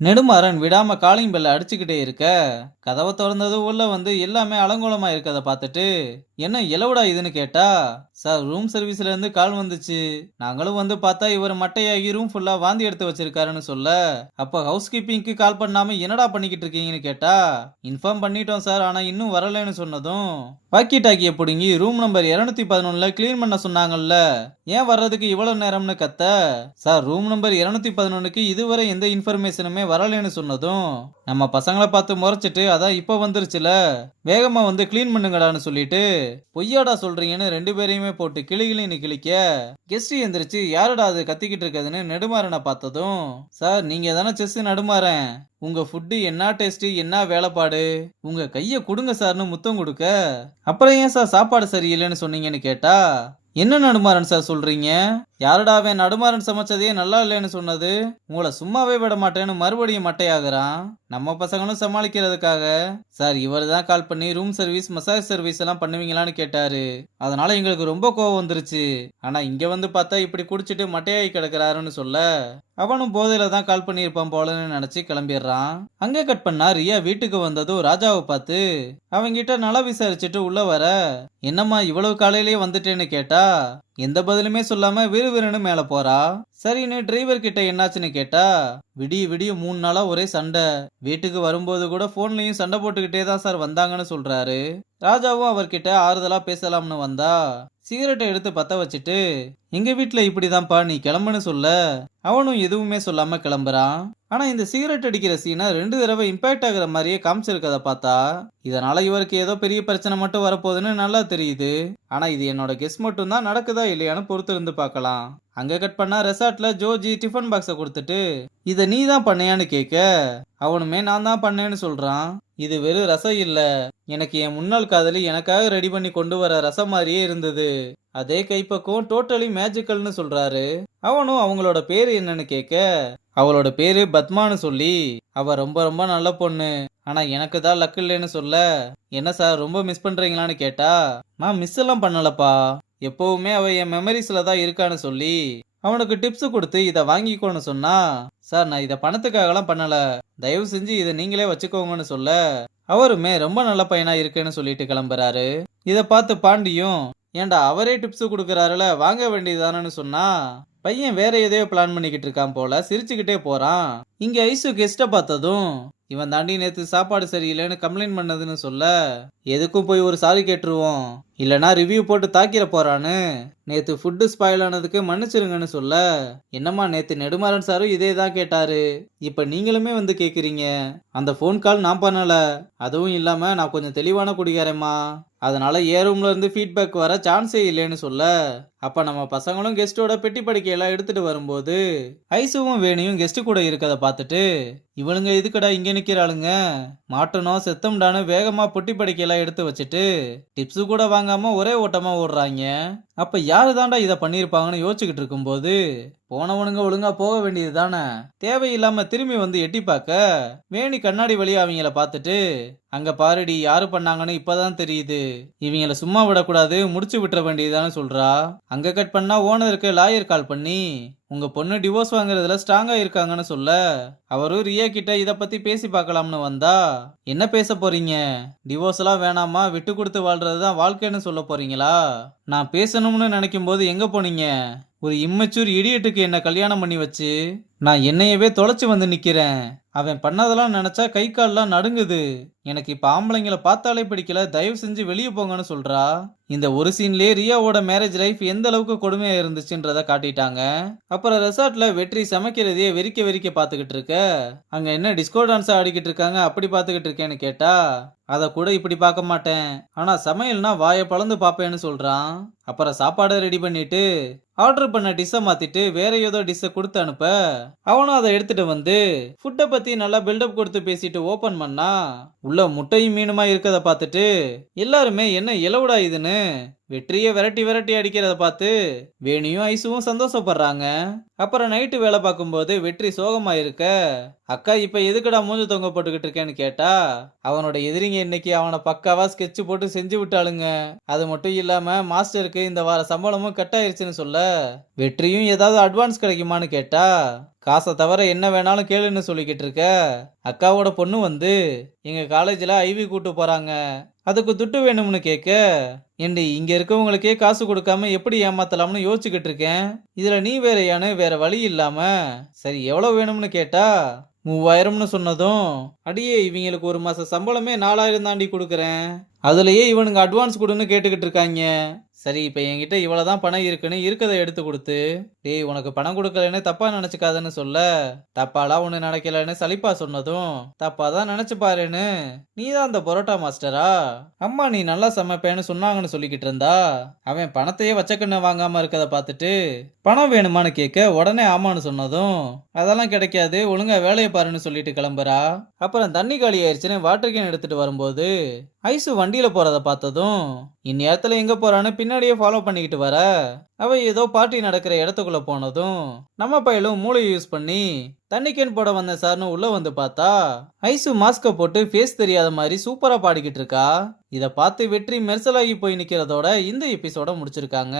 நெடுமாறன் விடாம காலிங் பெல்ல அடிச்சுக்கிட்டே இருக்க, கதவை திறந்ததும் உள்ள வந்து எல்லாமே அலங்கோலமா இருக்கத பார்த்துட்டு, என்ன எலவுடா இதுன்னு கேட்டா, சார் ரூம் சர்வீஸ்ல இருந்து கால் வந்துச்சு. நாங்களும் வந்து பார்த்தா இவர் மட்டையாகி ரூம் ஃபுல்லா வாந்தி எடுத்து வச்சிருக்காருன்னு சொல்ல, அப்ப ஹவுஸ் கீப்பிங்க்கு கால் பண்ணாம என்னடா பண்ணிக்கிட்டு இருக்கீங்கன்னு கேட்டா, இன்ஃபார்ம் பண்ணிட்டோம் சார், ஆனா இன்னும் வரலைன்னு சொன்னதும், வாக்கி டாக்கிய புடுங்கி ரூம் நம்பர் 211ல கிளீன் பண்ண சொன்னாங்கல்ல, ஏன் வர்றதுக்கு இவ்வளவு நேரம்னு கத்த, சார் ரூம் நம்பர் 211க்கு இதுவரை எந்த இன்ஃபர்மேஷனுமே வரலைன்னு சொன்னதும், நம்ம பசங்களை பார்த்து முறைச்சிட்டு அதான் இப்ப வந்துருச்சுல, வேகமா வந்து கிளீன் பண்ணுங்கடான்னு சொல்லிட்டு பொய்யாடா சொல்றீங்கன்னு ரெண்டு பேரையுமே போட்டு கிளிகிளின்னு கிளிக்க, கெஸ்ட் எந்திரிச்சு யாருடா அது கத்திக்கிட்டு இருக்கதுன்னு நெடுமாறனை பார்த்ததும், சார் நீங்க தானே செஸ் நடுமாறன், உங்க ஃபுட்டு என்ன டேஸ்ட் என்ன வேலைப்பாடு, உங்க கைய கொடுங்க சார்னு முத்தம் கொடுக்க, அப்புறம் ஏன் சார் சாப்பாடு சரியில்லைன்னு சொன்னீங்கன்னு கேட்டா, என்ன நடுமாறன் சார் சொல்றீங்க, யாருடா அவன் நடுமாறன் சமைச்சதே நல்லா இல்லைன்னு சொன்னது, உங்களை சும்மாவே விட மாட்டேன்னு மறுபடியும் மட்டையாகிறான். நம்ம பசங்களும் சமாளிக்கிறதுக்காக, சார் இவர் தான் கால் பண்ணி ரூம் சர்வீஸ் மசாஜ் சர்வீஸ் எல்லாம் பண்ணுவீங்களான்னு கேட்டாரு, அதனால எங்களுக்கு ரொம்ப கோவம் வந்துருச்சு. ஆனா இங்க வந்து பார்த்தா இப்படி குடிச்சிட்டு மட்டையாகி கிடக்குறாருன்னு சொல்ல, அவனும் போதையில தான் கால் பண்ணியிருப்பான் போலன்னு நினைச்சு கிளம்பிடுறான். அங்க கட் பண்ணா ரியா வீட்டுக்கு வந்ததும் ராஜாவை பார்த்து அவங்கிட்ட நல்லா விசாரிச்சுட்டு உள்ள வர, என்னம்மா இவ்வளவு காலையிலேயே வந்துட்டேன்னு கேட்டா, எந்த பதிலுமே சொல்லாம விறுவிறுன்னு மேல போறா. சரின்னு டிரைவர் கிட்ட என்னாச்சுன்னு கேட்டா, விடிய விடிய 3 நாளா ஒரே சண்டை, வீட்டுக்கு வரும்போது கூட போன்லயும் சண்டை போட்டுக்கிட்டே தான் சார் வந்தாங்கன்னு சொல்றாரு. ராஜாவும் அவர்கிட்ட ஆறுதலா பேசலாம்னு வந்தா, சிகரெட்டை எடுத்து பத்த வச்சுட்டு, எங்க வீட்டுல இப்படிதான்ப்பா நீ கிளம்புன்னு சொல்ல, அவனும் எதுவுமே சொல்லாம கிளம்புறான். ஆனா இந்த சிகரெட் அடிக்கிற சீனை 2 தடவை இம்பாக்ட் ஆகுற மாதிரியே காமிச்சிருக்கத பார்த்தா, இதனால இவருக்கு ஏதோ பெரிய பிரச்சனை மட்டும் வரப்போகுதுன்னு நல்லா தெரியுது. ஆனா இது என்னோட கெஸ் மட்டும் தான், நடக்குதா இல்லையான்னு பொறுத்து இருந்து பார்க்கலாம். அங்க கட் பண்ணா ரெசார்ட்ல ஜோஜி டிஃபன் பாக்ஸ கொடுத்துட்டு, இத நீ தான் பண்ணையான்னு கேட்க, அவனுமே நான் தான் பண்ணேன்னு சொல்றான். இது வெறும் ரசம் இல்ல, எனக்கு என் முன்னாள் காதலி எனக்காக ரெடி பண்ணி கொண்டு வர ரசம் மாதிரியே இருந்தது, அதே கைப்பக்கம் டோட்டலி மேஜிக்கல்னு சொல்றாரு. அவனும் அவங்களோட பேரு என்னன்னு கேட்க, அவளோட பேரு பத்மான்னு சொல்லி, அவ ரொம்ப ரொம்ப நல்ல பொண்ணு, ஆனா எனக்கு தான் லக் இல்லைன்னு சொல்ல, என்ன சார் ரொம்ப மிஸ் பண்றீங்களான்னு கேட்டா, நான் மிஸ் எல்லாம் பண்ணலப்பா, எப்பவுமே அவ என் மெமரிஸ்ல தான் இருக்கான்னு சொல்லி அவனுக்கு டிப்ஸ் கொடுத்து இதை வாங்கிக்கோன்னு சொன்னா, சார் நான் இதை பணத்துக்காகலாம் பண்ணல, தயவு செஞ்சு இதை நீங்களே வச்சுக்கோங்கன்னு சொல்ல, அவருமே ரொம்ப நல்ல பையனா இருக்குன்னு சொல்லிட்டு கிளம்புறாரு. இதை பார்த்து பாண்டியும், ஏன்டா அவரே டிப்ஸ் கொடுக்கறாருல வாங்க வேண்டியதானு சொன்னா, பையன் வேற எதையோ பிளான் பண்ணிக்கிட்டு இருக்கான் போல சிரிச்சுக்கிட்டே போறான். இங்க ஐசு கெஸ்ட பார்த்ததும், இவன் தாண்டி நேத்து சாப்பாடு சரியில்லைன்னு கம்ப்ளைண்ட் பண்ணதுன்னு சொல்ல, எதுக்கும் போய் ஒரு சாரி கேட்டுருவோம், இல்லனா ரிவ்யூ போட்டு தாக்கிற போறான்னு நேத்து ஃபுட்டு ஸ்பாயில் ஆனதுக்கு மன்னிச்சிருங்கன்னு சொல்ல, என்னம்மா நேத்து நெடுமாறன் சாரும் இதே தான் கேட்டாரு, இப்ப நீங்களுமே வந்து கேக்குறீங்க, அந்த ஃபோன் கால் நான் பண்ணல, அதுவும் இல்லாம நான் கொஞ்சம் தெளிவான குடிகாரம்மா, அதனால ஏ ரூம்ல இருந்து ஃபீட்பேக் வர சான்ஸே இல்லைன்னு சொல்ல, அப்ப நம்ம பசங்களும் கெஸ்டோட பெட்டி படிக்கையெல்லாம் எடுத்துட்டு வரும்போது ஐசுவும் வேணியும் கெஸ்ட் கூட இருக்கத பார்த்துட்டு, இவனுங்க எதுக்குடா இங்க நிக்கிறாளுங்க, மாட்டணும் செத்தம்டான்னு வேகமா பொட்டி படிக்கையெல்லாம் எடுத்து வச்சுட்டு டிப்ஸ் கூட வாங்காம ஒரே ஓட்டமா ஓடுறாங்க. அப்ப யாரு தாண்டா இதை பண்ணிருப்பாங்கன்னு யோசிச்சுக்கிட்டு இருக்கும்போது, போனவனுங்க ஒழுங்கா போக வேண்டியது தானே, தேவையில்லாம திரும்பி வந்து எட்டி பார்க்க வேணி கண்ணாடி வழியா அவங்கள பார்த்துட்டு, அங்க பாருடி யாரு பண்ணாங்கன்னு இப்பதான் தெரியுது, இவங்கள சும்மா விடக்கூடாது முடிச்சு விட்டுற வேண்டியதான்னு சொல்றா. அங்க கட் பண்ணா ஓனருக்கு லாயர் கால் பண்ணி, உங்க பொண்ணு டிவோர்ஸ் வாங்குறதுல ஸ்ட்ராங்கா இருக்காங்கன்னு சொல்ல, அவரும் ரியா கிட்ட இத பத்தி பேசி பார்க்கலாம்னு வந்தா, என்ன பேச போறீங்க, டிவோர்ஸ் எல்லாம் வேணாமா விட்டு கொடுத்து வாழ்றதுதான் வாழ்க்கைன்னு சொல்ல போறீங்களா, நான் பேசணும்னு நினைக்கும் போது எங்க போனீங்க, ஒரு இம்மெச்சூர் இடியட்டுக்கு என்ன கல்யாணம் பண்ணி வச்சு நான் என்னையவே தொலைச்சு வந்து நிக்கிறேன், அவன் பண்ணதெல்லாம் நினைச்சா கை கால்லாம் நடுங்குது, எனக்கு இப்ப ஆம்பளைங்களை பார்த்தாலே பிடிக்கல, தயவு செஞ்சு வெளியே போங்கன்னு சொல்றா. இந்த ஒரு சீன்லயே ரியாவோட மேரேஜ் லைஃப் எந்த அளவுக்கு கொடுமையா இருந்துச்சுன்றத காட்டிட்டாங்க. அப்புறம் ரெசார்ட்ல வெற்றி சமைக்கிறதையே வெறிக்க வெறிக்க பாத்துக்கிட்டு இருக்க, அங்க என்ன டிஸ்கோ டான்ஸ் ஆடிக்கிட்டு இருக்காங்க அப்படி பாத்துக்கிட்டு இருக்கேன்னு கேட்டா, அத கூட இப்படி பார்க்க மாட்டேன், ஆனா சமையல்னா வாயை பழந்து பாப்பேன்னு சொல்றான். அப்புறம் சாப்பாடை ரெடி பண்ணிட்டு ஆர்டர் பண்ண டிஷ்ஷை மாத்திட்டு வேற ஏதோ டிஷ்ஷை கொடுத்து அனுப்ப, அவனும் அதை எடுத்துட்டு வந்து ஃபுட்டை பத்தி நல்லா பில்டப் கொடுத்து பேசிட்டு ஓபன் பண்ணா, உள்ள முட்டையும் மீனுமா இருக்கத பார்த்துட்டு எல்லாருமே என்ன இலவுடா இதுன்னு வெற்றியை விரட்டி விரட்டி அடிக்கிறத பார்த்து வேணியும் ஐசுவும் சந்தோஷப்படுறாங்க. அப்புறம் நைட்டு வேலை பார்க்கும்போது வெற்றி சோகமா இருக்க, அக்கா இப்ப எதுக்குடா மூஞ்ச தொங்க போட்டுக்கிட்டு இருக்கேன்னு கேட்டா, அவனோட எதிரிங்க இன்னைக்கு அவனை பக்காவா ஸ்கெட்ச் போட்டு செஞ்சு விட்டாளுங்க. அது மட்டும் இல்லாம மாஸ்டருக்கு இந்த வார சம்பளமும் கட் ஆயிருச்சுன்னு சொல்ல, வெற்றியும் ஏதாவது அட்வான்ஸ் கிடைக்குமான்னு கேட்டா, காசை தவிர என்ன வேணாலும் கேளுன்னு சொல்லிக்கிட்டு இருக்க, அக்காவோட பொண்ணு வந்து எங்க காலேஜ்ல ஐவி கூட்டு போறாங்க, அதுக்கு துட்டு வேணும்னு கேட்க, ஏண்டி இங்க இருக்கவங்களுக்கே காசு கொடுக்காம எப்படி ஏமாத்தலாம்னு யோசிச்சுக்கிட்டு இருக்கேன். இதுல நீ வேறயானு வேற வழி இல்லாம, சரி எவ்வளவு வேணும்னு கேட்டா 3000ன்னு சொன்னதும், அடியே இவங்களுக்கு ஒரு மாச சம்பளமே 4000 தாண்டி கொடுக்குறேன், அதுலயே இவனுங்க அட்வான்ஸ் கொடுன்னு கேட்டுக்கிட்டு இருக்காங்க. சரி இப்ப என்கிட்ட இவ்வளவுதான் பணம் இருக்குன்னு இருக்கதை எடுத்து கொடுத்து, டேய் உனக்கு பணம் கொடுக்கலன்னு தப்பா நினைச்சுக்காதன்னு சொல்ல, தப்பாலாம் ஒண்ணு நினைக்கலன்னு சலிப்பா சொன்னதும், தப்பா தான் நினைச்சு பாருன்னு, நீதான் அந்த பரோட்டா மாஸ்டரா, அம்மா நீ நல்லா சமைப்பேன்னு சொன்னாங்கன்னு சொல்லிக்கிட்டு இருந்தா, அவன் பணத்தையே வச்சக்கண்ணு வாங்காம இருக்கதை பார்த்துட்டு பணம் வேணுமான்னு கேட்க உடனே ஆமான்னு சொன்னதும், அதெல்லாம் கிடைக்காது ஒழுங்கா வேலையை பாருன்னு சொல்லிட்டு கிளம்புறா. அப்புறம் தண்ணி காலி ஆயிடுச்சுன்னு வாட்டர் கேன் எடுத்துட்டு வரும்போது ஐசு வண்டியில போறத பார்த்ததும், இந்நேரத்துல எங்க போறான்னு பின்னாடியே ஃபாலோ பண்ணிக்கிட்டு வர, அவ ஏதோ பார்ட்டி நடக்கிற இடத்துக்குள்ள போனதும் நம்ம பையலும் மூளையை யூஸ் பண்ணி தண்ணி கேன் போட வந்தேன் சார்னு உள்ள வந்து பார்த்தா, ஐசு மாஸ்க போட்டு ஃபேஸ் தெரியாத மாதிரி சூப்பரா பாடிக்கிட்டு இருக்கா. இத பார்த்து வெற்றி மெர்சலாகி போய் நிக்கிறதோட இந்த எபிசோட முடிச்சிருக்காங்க.